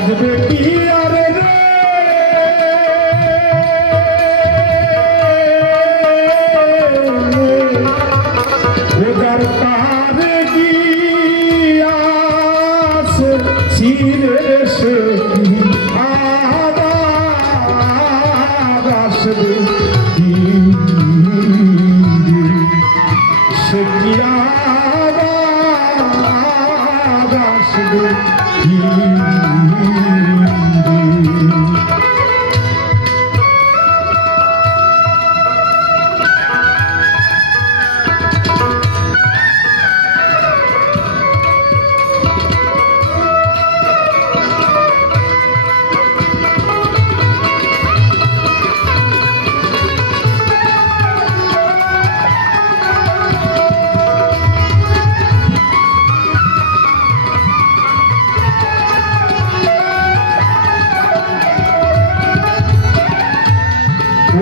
বাজবে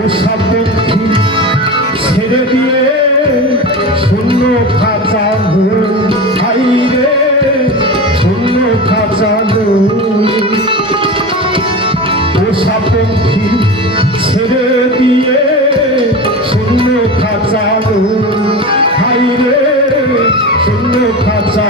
ওসব দক্ষিণ ছেড়ে দিয়ে শূন্য খাঁচা ভাই রে, শূন্য খাঁচা ওসব দক্ষিণ ছেড়ে দিয়ে শূন্য খাঁচা ভাই রে, শূন্য খাঁচা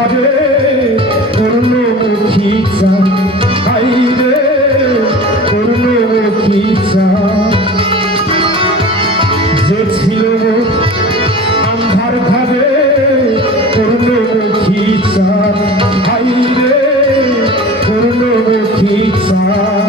আন্ধার ঘরে করুণমুখী চা হাই রে করুণমুখী চা যে ছিল আন্ধার ঘরে করুণমুখী চা হাই রে করুণমুখী চা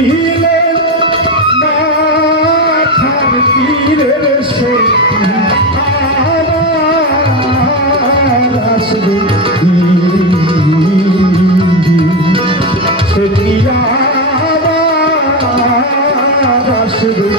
দিলে মাথার তীরের সে আবার আসবে। সে কি আবার আসবে।